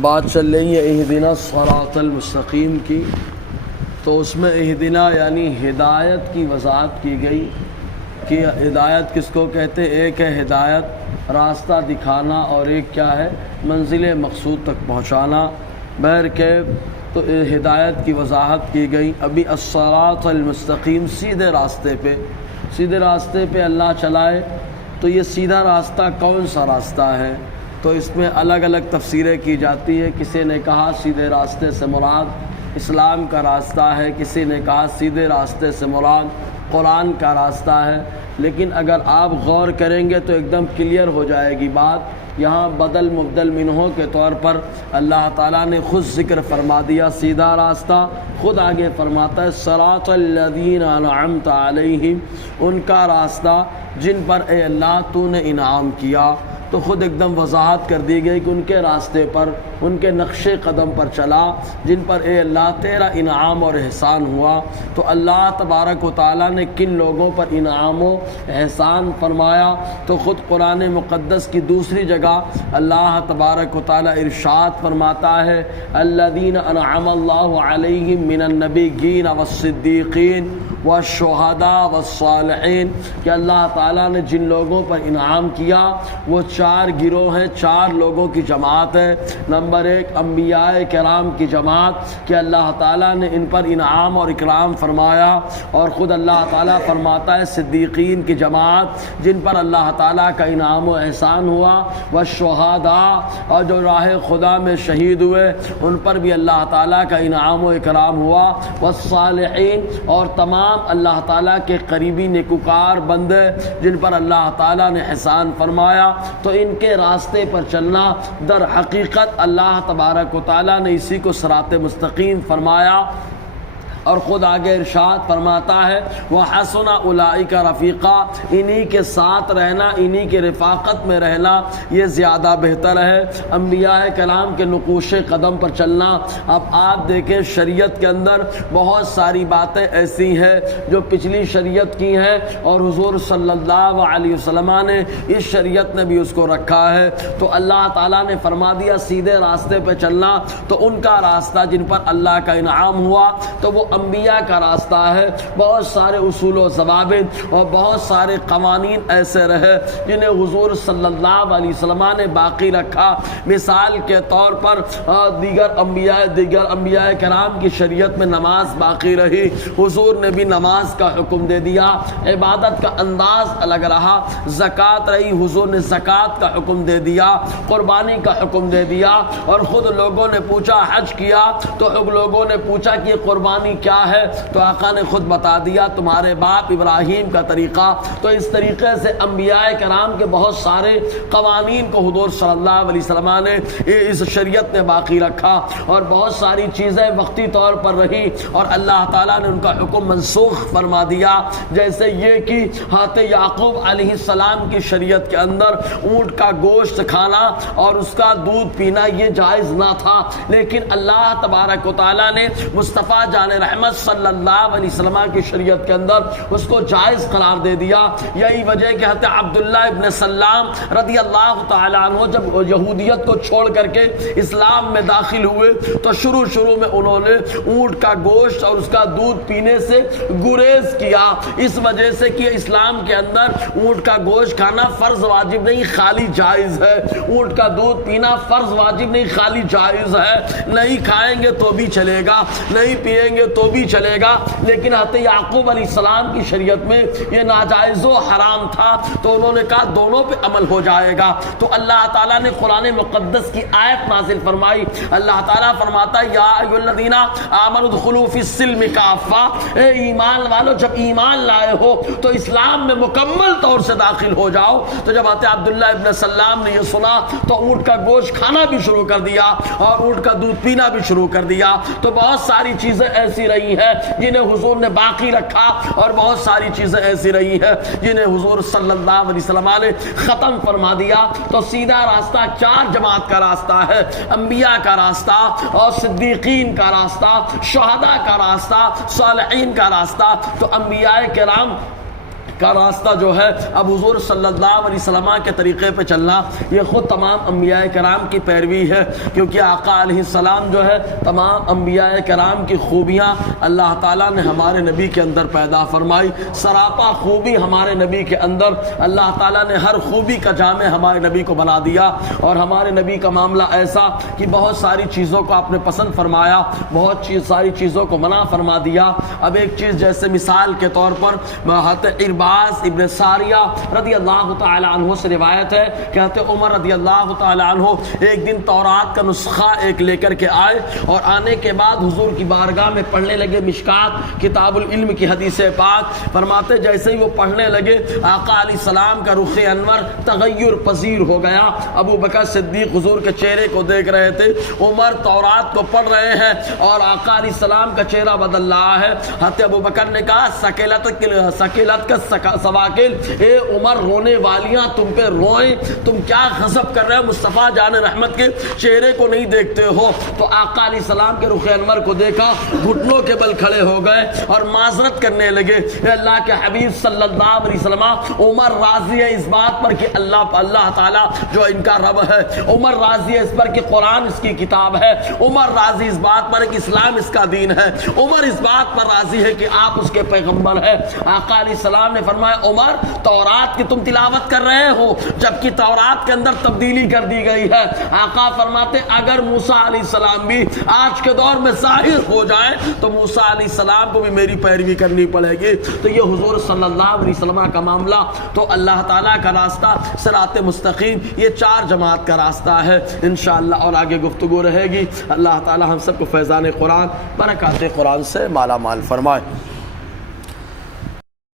بات چل رہی ہے اہدنا الصراط المستقیم کی، تو اس میں اہدنا یعنی ہدایت کی وضاحت کی گئی کہ ہدایت کس کو کہتے ہیں۔ ایک ہے ہدایت راستہ دکھانا، اور ایک کیا ہے منزل مقصود تک پہنچانا۔ بہرکیف تو ہدایت کی وضاحت کی گئی۔ ابھی الصراط المستقیم سیدھے راستے پہ اللہ چلائے، تو یہ سیدھا راستہ کون سا راستہ ہے؟ تو اس میں الگ الگ تفسیریں کی جاتی ہے۔ کسی نے کہا سیدھے راستے سے مراد اسلام کا راستہ ہے، کسی نے کہا سیدھے راستے سے مراد قرآن کا راستہ ہے۔ لیکن اگر آپ غور کریں گے تو ایک دم کلیئر ہو جائے گی بات۔ یہاں بدل مبدل منہوں کے طور پر اللہ تعالیٰ نے خود ذکر فرما دیا سیدھا راستہ، خود آگے فرماتا ہے صراط الذین انعمت علیہم، ان کا راستہ جن پر اے اللہ تو نے انعام کیا۔ تو خود ایک دم وضاحت کر دی گئی کہ ان کے راستے پر، ان کے نقش قدم پر چلا جن پر اے اللہ تیرا انعام اور احسان ہوا۔ تو اللہ تبارک و تعالیٰ نے کن لوگوں پر انعام و احسان فرمایا؟ تو خود قرآن مقدس کی دوسری جگہ اللہ تبارک و تعالیٰ ارشاد فرماتا ہے الذین انعم اللہ علیہم من النبیین والصدیقین والشہداء والصالحین، کہ اللہ تعالیٰ نے جن لوگوں پر انعام کیا وہ چار گروہ ہیں، چار لوگوں کی جماعت ہے۔ نمبر ایک انبیاء کرام کی جماعت کہ اللہ تعالیٰ نے ان پر انعام اور اکرام فرمایا، اور خود اللہ تعالیٰ فرماتا ہے صدیقین کی جماعت جن پر اللہ تعالیٰ کا انعام و احسان ہوا، والشہداء، اور جو راہ خدا میں شہید ہوئے ان پر بھی اللہ تعالیٰ کا انعام و اکرام ہوا، والصالحین، اور تمام اللہ تعالیٰ کے قریبی نیکوکار بندے جن پر اللہ تعالیٰ نے احسان فرمایا۔ تو ان کے راستے پر چلنا در حقیقت اللہ تبارک و تعالیٰ نے اسی کو صراط مستقیم فرمایا۔ اور خود آگے ارشاد فرماتا ہے وَحَسُنَ أُولَئِكَ رَفِيقًا، انہی کے ساتھ رہنا، انہی کے رفاقت میں رہنا یہ زیادہ بہتر ہے۔ انبیاء کرام کے نقوش قدم پر چلنا۔ اب آپ دیکھیں شریعت کے اندر بہت ساری باتیں ایسی ہیں جو پچھلی شریعت کی ہیں، اور حضور صلی اللہ علیہ وسلم نے اس شریعت نے بھی اس کو رکھا ہے۔ تو اللہ تعالیٰ نے فرما دیا سیدھے راستے پہ چلنا، تو ان کا راستہ جن پر اللہ کا انعام ہوا تو وہ انبیاء کا راستہ ہے۔ بہت سارے اصول و ضوابط اور بہت سارے قوانین ایسے رہے جنہیں حضور صلی اللہ علیہ وسلم نے باقی رکھا۔ مثال کے طور پر دیگر انبیاء کرام کی شریعت میں نماز باقی رہی، حضور نے بھی نماز کا حکم دے دیا۔ عبادت کا انداز الگ رہا، زکوٰۃ رہی، حضور نے زکوٰۃ کا حکم دے دیا، قربانی کا حکم دے دیا۔ اور خود لوگوں نے پوچھا حج کیا تو لوگوں نے پوچھا کہ قربانی کیا ہے، تو آقا نے خود بتا دیا تمہارے باپ ابراہیم کا طریقہ۔ تو اس طریقے سے انبیاء کرام کے بہت سارے قوانین کو حضور صلی اللہ علیہ وسلم نے اس شریعت نے باقی رکھا، اور بہت ساری چیزیں وقتی طور پر رہی اور اللہ تعالیٰ نے ان کا حکم منسوخ فرما دیا۔ جیسے یہ کہ حضرت یعقوب علیہ السلام کی شریعت کے اندر اونٹ کا گوشت کھانا اور اس کا دودھ پینا یہ جائز نہ تھا، لیکن اللہ تبارک و تعالیٰ نے مصطفیٰ جان رحمت صلی اللہ علیہ وسلم کی شریعت کے اندر اس کو جائز قرار دے دیا۔ یہی وجہ کہ حضرت عبداللہ ابن سلام رضی اللہ تعالیٰ عنہ جب یہودیت کو چھوڑ کر کے اسلام میں داخل ہوئے تو شروع میں انہوں نے اونٹ کا گوشت اور اس کا دودھ پینے سے گریز کیا، اس وجہ سے کہ اسلام کے اندر اونٹ کا گوشت کھانا فرض واجب نہیں، خالی جائز ہے۔ اونٹ کا دودھ پینا فرض واجب نہیں، خالی جائز ہے۔ نہیں کھائیں گے تو بھی چلے گا، نہیں پیئیں گے تو بھی چلے گا، لیکن حضرت یعقوب علیہ السلام کی شریعت میں یہ ناجائز و حرام تھا، تو انہوں نے کہا دونوں پہ عمل ہو جائے گا۔ تو اللہ تعالیٰ نے قرآن مقدس کی آیت نازل فرمائی۔ اللہ تعالیٰ فرماتا ہے یا ایھا الذین آمنوا ادخلوا فی السلم کافہ، اے ایمان والو جب ایمان لائے ہو تو اسلام میں مکمل طور سے داخل ہو جاؤ۔ تو جب حضرت عبداللہ ابن سلام نے یہ سنا تو اونٹ کا گوشت کھانا بھی شروع کر دیا اور اونٹ کا دودھ پینا بھی شروع کر دیا۔ تو بہت ساری چیزیں ایسی رہی ہیں جنہیں حضور نے باقی رکھا، اور بہت ساری چیزیں ایسی رہی ہیں جنہیں حضور صلی اللہ علیہ وسلم نے ختم فرما دیا۔ تو سیدھا راستہ چار جماعت کا راستہ ہے، انبیاء کا راستہ اور صدیقین کا راستہ، شہداء کا راستہ، صالحین کا راستہ۔ تو انبیاء کرام کا راستہ جو ہے اب حضور صلی اللہ علیہ وسلم کے طریقے پہ چلنا، یہ خود تمام انبیاء کرام کی پیروی ہے، کیونکہ آقا علیہ السلام جو ہے تمام انبیاء کرام کی خوبیاں اللہ تعالیٰ نے ہمارے نبی کے اندر پیدا فرمائی، سراپا خوبی ہمارے نبی کے اندر اللہ تعالیٰ نے ہر خوبی کا جامع ہمارے نبی کو بنا دیا، اور ہمارے نبی کا معاملہ ایسا کہ بہت ساری چیزوں کو آپ نے پسند فرمایا، بہت ساری چیزوں کو منع فرما دیا۔ اب ایک چیز جیسے مثال کے طور پر حضرت ارباز ابن ساریہ رضی اللہ تعالی عنہ سے روایت ہے کہ حضرت عمر رضی اللہ تعالی عنہ ایک دن تورات کا نسخہ ایک لے کر کے آئے، اور آنے کے بعد حضور کی بارگاہ میں پڑھنے لگے مشکات کتاب العلم کی حدیث پاک، فرماتے جیسے ہی وہ پڑھنے لگے آقا علیہ السلام کا رخ انور تغیر پذیر ہو گیا۔ ابو بکر صدیق حضور کے چہرے کو دیکھ رہے تھے، عمر تورات کو پڑھ رہے ہیں اور آقا علیہ السلام کا چہرہ بدل رہا ہے۔ حضرت ابو بکر نے کہا سکیلت کا سواکل، اے عمر رونے والیاں تم پہ روئیں، تم کیا غضب کر رہے ہو، مصطفیٰ جان رحمت کے چہرے کو نہیں دیکھتے ہو؟ تو آقا علیہ السلام کے رخ انور کو دیکھا، گھٹنوں کے بل کھڑے ہو گئے اور معذرت کرنے لگے، اے اللہ کے حبیب صلی اللہ علیہ وسلم، عمر راضی ہے اس بات پر کہ اللہ تعالیٰ جو ان کا رب ہے، عمر راضی ہے اس پر کہ قرآن اس کی کتاب ہے، عمر راضی اس بات پر کہ اسلام اس کا دین ہے، عمر اس بات پر راضی ہے کہ آپ اس کے پیغمبر ہیں۔ آقا علیہ السلام نے فرمایا عمر تورات کی تم تلاوت کر رہے ہو جبکہ تورات کے اندر تبدیلی کر دی گئی ہے۔ آقا فرماتے اگر موسیٰ علیہ السلام بھی آج کے دور میں ظاہر ہو جائیں تو موسیٰ علیہ السلام کو بھی میری پیروی کرنی پڑے گی۔ تو یہ حضور صلی اللہ علیہ وسلم کا معاملہ، تو اللہ تعالیٰ کا راستہ صراط مستقیم، یہ 4 جماعت کا راستہ ہے انشاءاللہ، اور آگے گفتگو رہے گی۔ اللہ تعالیٰ ہم سب کو فیضان قرآن برکات قرآن سے مالا مال فرمائے۔